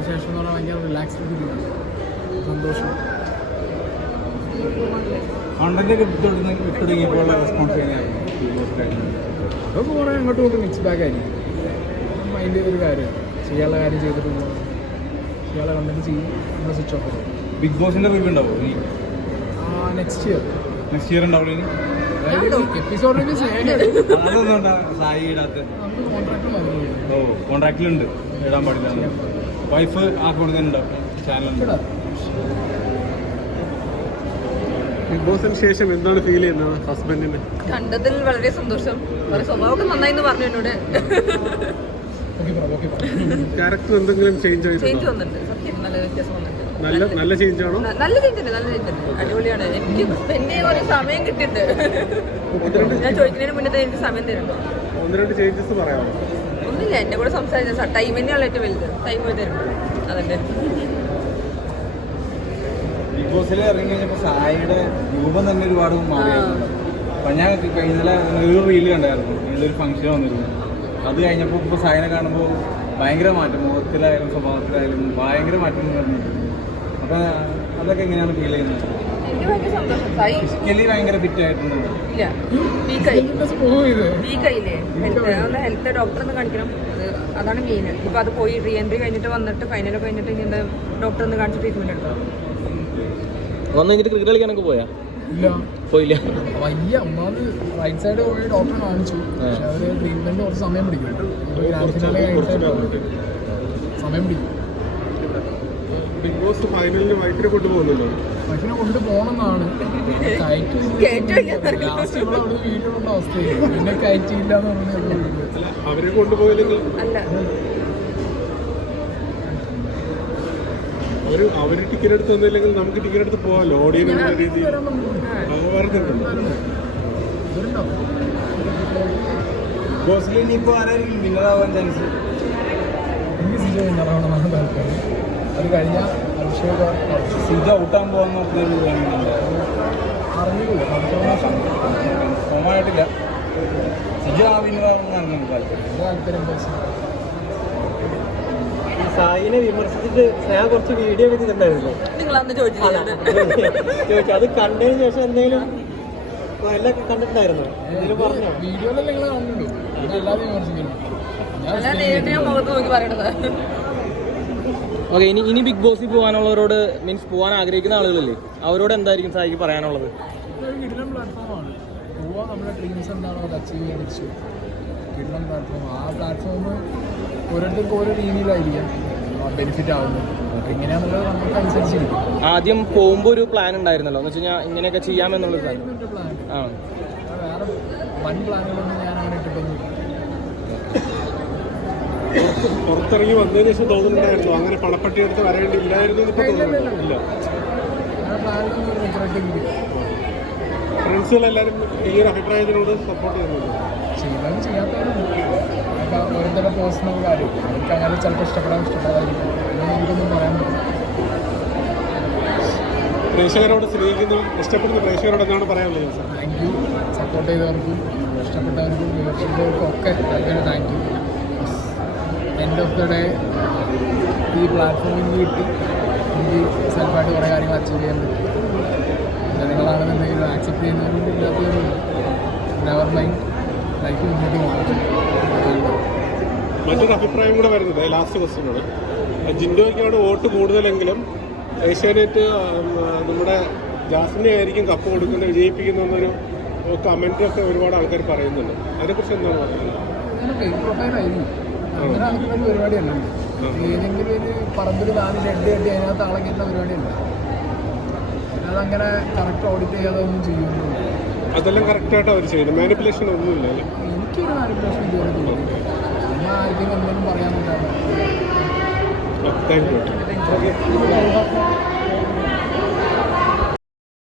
അതിനുശേഷം എന്ന് പറഞ്ഞാൽ ഭയങ്കര റിലാക്സ്ഡ് ഫീലിംഗ് സന്തോഷം. കണ്ടന്റ് ഒക്കെ വിട്ടുകൊടുക്കുന്ന വിട്ടുടങ്ങിയപ്പോൾ റെസ്പോൺസ് എങ്ങനെയായിരുന്നു അതൊക്കെ കുറേ അങ്ങോട്ടും ഇങ്ങോട്ടും മിക്സ് ബാക്ക് ആയിരിക്കും മൈൻഡ് ചെയ്തൊരു കാര്യം. ചെയ്യാനുള്ള കാര്യം ചെയ്തിട്ടുണ്ട് ചെയ്യാനുള്ള കണ്ടന്റ് ചെയ്യും. നമ്മൾ സ്വിച്ച് ഓഫ് ചെയ്യും ബിഗ് ബോസിന്റെ റിവ്യൂ ഉണ്ടാവും ഇനി? നെക്സ്റ്റ് ഇയർ നെക്സ്റ്റ് ഇയർ ഉണ്ടാവില്ല ഇനി? സായി ഇടാത്ത. കോൺട്രാക്റ്റിലുണ്ട് ഇടാൻ പാടില്ല. വൈഫ് ആ കൊടുക്കുന്നുണ്ടോ ചാനലുണ്ട് ബിഗ് ബോസിന് ശേഷം എന്താണ് ഫീൽ ചെയ്യുന്നത് ഹസ്ബൻഡിന് കണ്ടതിൽ വളരെ സന്തോഷം. സ്വഭാവം സ്വഭാവമൊക്കെ നന്നായി എന്ന് പറഞ്ഞു എന്നോട്. ക്യാരക്ടർ എന്തെങ്കിലും ചേഞ്ച് ചേഞ്ച് ആയിട്ടുണ്ടോ വന്നിട്ടുണ്ട്. സത്യം നല്ല വ്യത്യാസം വന്നിട്ടുണ്ട്. നല്ല നല്ല ചേഞ്ച് ആണോ? നല്ല ചേഞ്ച് ഉണ്ട് നല്ല ചേഞ്ച് ഉണ്ട് അടിപൊളിയാണ്. എനിക്ക് സ്പെൻഡ് ചെയ്യാൻ ഒരു സമയം കിട്ടിയിട്ട് ഞാൻ ചോദിക്കുന്നതിന് മുന്നേ തന്നെ എനിക്ക് സമയം തരുന്നു ഒന്ന് രണ്ട് ചേഞ്ചസ് പറയാമോ? ഒന്നുമില്ല എന്റെ കൂടെ സംസാരിച്ച ടൈം തന്നെയാണ് ഏറ്റവും വലുത്. ടൈം തരുന്നു അതന്നെ ബിഗ് ബോസിൽ ഇറങ്ങി കഴിഞ്ഞപ്പോൾ സായിയുടെ രൂപം തന്നെ ഒരുപാട് മാറിയായിരുന്നു. ഞാൻ ഇന്നലെ ഒരു റീൽ കണ്ടായിരുന്നു. ഒരു ഫംഗ്ഷൻ വന്നിരുന്നു. അത് കഴിഞ്ഞപ്പോൾ ഇപ്പോൾ സായിനെ കാണുമ്പോൾ ഭയങ്കര മാറ്റം. മുഖത്തിലായാലും സ്വഭാവത്തിലായാലും ഭയങ്കര മാറ്റം വന്നിട്ടുണ്ട് അപ്പം അതൊക്കെ എങ്ങനെയാണ് ഫീൽ ചെയ്യുന്നത്? എനിക്ക് ഭയങ്കര സന്തോഷം. സായി ഫിസിക്കലി ഭയങ്കര ഫിറ്റ് ആയിട്ടുണ്ട്. ഇല്ല. വീക്കായി വീക്കായില്ലേ ഹെൽത്ത് അതുകൊണ്ട് ഹെൽത്ത് ഡോക്ടറെ കാണിക്കണം. അത് അതാണ് മെയിൻ ഇപ്പൊ അത് പോയി റീ എൻട്രി കഴിഞ്ഞിട്ട് വന്നിട്ട് ഫൈനൽ കഴിഞ്ഞിട്ട് ഇനി എന്താ ഡോക്ടറെ ഒന്ന് കാണിച്ച് ട്രീറ്റ്മെന്റ് എടുക്കണം വന്നു കഴിഞ്ഞിട്ട് ക്രിക്കറ്റ് കളിക്കാനൊക്കെ പോയാ? ഇല്ല. പോയില്ല. വയ്യ. ഒന്നാമത് റൈറ്റ് സൈഡ് പോയി ഡോക്ടറെ കാണിച്ചു. പക്ഷെ അവർ ട്രീറ്റ്മെന്റ് കുറച്ച് സമയം പിടിക്കും. സമയം പിടിക്കും. ബിഗ് ബോസ് ഫൈനലിന് വൈഫിനെ കൊണ്ടുപോകുന്നുണ്ടോ? വൈഫിനെ കൊണ്ട് പോകണമെന്നാണ് കേട്ടില്ല. ലാസ്റ്റ് ഇവിടെ അവിടെ വീട്ടിലുള്ള അവസ്ഥയായി. പിന്നെ കയറ്റിയില്ല എന്ന് പറഞ്ഞത് അവരെ കൊണ്ടുപോയില്ലെങ്കിൽ? അല്ല. അവർ അവർ ടിക്കറ്റ് എടുത്ത് തന്നില്ലെങ്കിൽ നമുക്ക് ടിക്കറ്റ് എടുത്ത് പോകാമല്ലോ ഓഡിയൻസ് എന്ന രീതിയിൽ. പറഞ്ഞിട്ടുണ്ട്. ബോസ്ലിനി ബോസിൽ ഇനിയിപ്പോൾ ആരായിരിക്കും വിന്നറാവാൻ ചാൻസ് എനിക്ക് വിന്നറാവണമെന്നാണ് താല്പര്യം. അത് കഴിഞ്ഞ അഭിഷേക സിജ ഔട്ടാൻ പോകാൻ നോക്കുന്നൊരു കാണുന്നുണ്ട് അറിഞ്ഞില്ല കൺഫർമേഷൻ ഫോമായിട്ടില്ല സിജ ആ വിന്നറാവണമെന്നാണ് എനിക്ക് താല്പര്യം എന്റെ താല്പര്യം പേഴ്സണൽ സായിനെ വിമർശിച്ചിട്ട് സ്നേഹ കുറച്ച് വീഡിയോ വെച്ചിട്ടുണ്ടായിരുന്നു നിങ്ങൾ അന്ന് ചോദിച്ചു. അത് കണ്ടതിന് ശേഷം എന്തെങ്കിലും എല്ലാം കണ്ടിട്ടുണ്ടായിരുന്നു? എന്തെങ്കിലും പറഞ്ഞോ? നിങ്ങൾ ഞാൻ അല്ലാതെ വിമർശിക്കുന്നു. ഞാൻ നേരിട്ട് ഞാൻ മുഖത്ത് നോക്കി പറയണത്. ഓക്കെ ഇനി ഇനി ബിഗ് ബോസിൽ പോകാനുള്ളവരോട് മീൻസ് പോകാൻ ആഗ്രഹിക്കുന്ന ആളുകളല്ലേ? അവരോട് എന്തായിരിക്കും സായിക്ക് പറയാനുള്ളത്? പ്ലാറ്റ്ഫോമാണ്. നമ്മുടെ ഡ്രീംസ് എന്താണോ അത് അച്ചീവ് ചെയ്യാൻ വെച്ചു കിടിലൻ പ്ലാറ്റ്ഫോം. ആ പ്ലാറ്റ്ഫോം ഓരോരുത്തർക്കും ഓരോ രീതിയിലായിരിക്കാം. ബെനിഫിറ്റ് ആവുന്നത്. അതൊക്കെ എങ്ങനെയാണെന്നുള്ളത് നമുക്ക് അനുസരിച്ചിരിക്കും. ആദ്യം പോകുമ്പോൾ ഒരു പ്ലാൻ ഉണ്ടായിരുന്നല്ലോ. എന്ന് വെച്ച് കഴിഞ്ഞാൽ ഇങ്ങനെയൊക്കെ ചെയ്യാമെന്നുള്ള പ്ലാൻ ആ. വേറെ വൺ പ്ലാനുകളൊന്നും ഞാൻ അങ്ങനെ ഇട്ടിട്ടൊന്നുമില്ല. പുറത്ത് പുറത്തിറങ്ങി വന്നതിന് ശേഷം തോന്നുന്നുണ്ടായിരുന്നു. അങ്ങനെ പണപ്പെട്ടി എടുത്ത് വരേണ്ടിയില്ലായിരുന്നു ഇപ്പൊ തോന്നുന്നുണ്ടോ? ഇല്ല. ഫ്രണ്ട്സുകളെല്ലാവരും ഈ ഒരു അഭിപ്രായത്തിനോട് സപ്പോർട്ട് ചെയ്യുന്നുണ്ട്? ഓരോരുത്തരുടെ പേഴ്സണൽ കാര്യം. എനിക്ക് അങ്ങനെ ചിലപ്പോൾ ഇഷ്ടപ്പെടാൻ ഇഷ്ടപ്പെടാതായിരിക്കും പറയാൻ പറ്റില്ല. പ്രേക്ഷകരോട് സ്നേഹിക്കുന്ന ഇഷ്ടപ്പെടുന്ന പ്രേക്ഷകരോട് എന്താണ് പറയാനുള്ളത്? സാർ താങ്ക് യു സപ്പോർട്ട് ചെയ്തവർക്കും ഇഷ്ടപ്പെട്ടവർക്കും വിമർശിച്ചവർക്കും ഒക്കെ thank you end of the day ഈ പ്ലാറ്റ്ഫോമിൽ കിട്ടി. എനിക്ക് സെൽഫായിട്ട് കുറേ കാര്യങ്ങൾ അച്ചീവ് ചെയ്യാൻ പറ്റും. ജനങ്ങളാണെന്നുണ്ടെങ്കിലും ആക്സെപ്റ്റ് ചെയ്യുന്നവരും ഇല്ലാത്തവരും നെവർ മൈൻഡ് ലൈഫ് മുന്നോട്ട് പോകണം മറ്റൊരു അഭിപ്രായം കൂടെ വരുന്നത് ലാസ്റ്റ് ക്വസ്റ്റ്യനോട് ജിൻഡോയ്ക്കാണ് വോട്ട് കൂടുതലെങ്കിലും ഏഷ്യാനെറ്റ് നമ്മുടെ ജാസ്മിനെ ആയിരിക്കും കപ്പ് കൊടുക്കുന്നത് വിജയിപ്പിക്കുന്നൊരു എന്നൊരു കമന്റൊക്കെ ഒരുപാട് ആൾക്കാർ പറയുന്നുണ്ട്. അതിനെക്കുറിച്ച് എന്താണ് പറയുന്നത്? അങ്ങനെ നടക്കുന്ന ഒരു പരിപാടിയല്ല. ഏതെങ്കിലും ഒരു പറമ്പിൽ താൻ ഷെഡ് കെട്ടി അതിനകത്ത് ആളെ കയറ്റുന്ന പരിപാടിയല്ല. അതങ്ങനെ കറക്റ്റ് ഓഡിറ്റ് ചെയ്യാതൊന്നും ചെയ്യുന്നു അതെല്ലാം കറക്റ്റായിട്ട് അവർ ചെയ്യുന്നത്. മാനിപ്പുലേഷൻ ഒന്നുമില്ല എനിക്കൊരു മാനിപ്പുലേഷൻ തോന്നിയില്ല നമ്മൾ ആർക്കെങ്കിലും എന്തെങ്കിലും പറയാനുണ്ടാവും? Thank you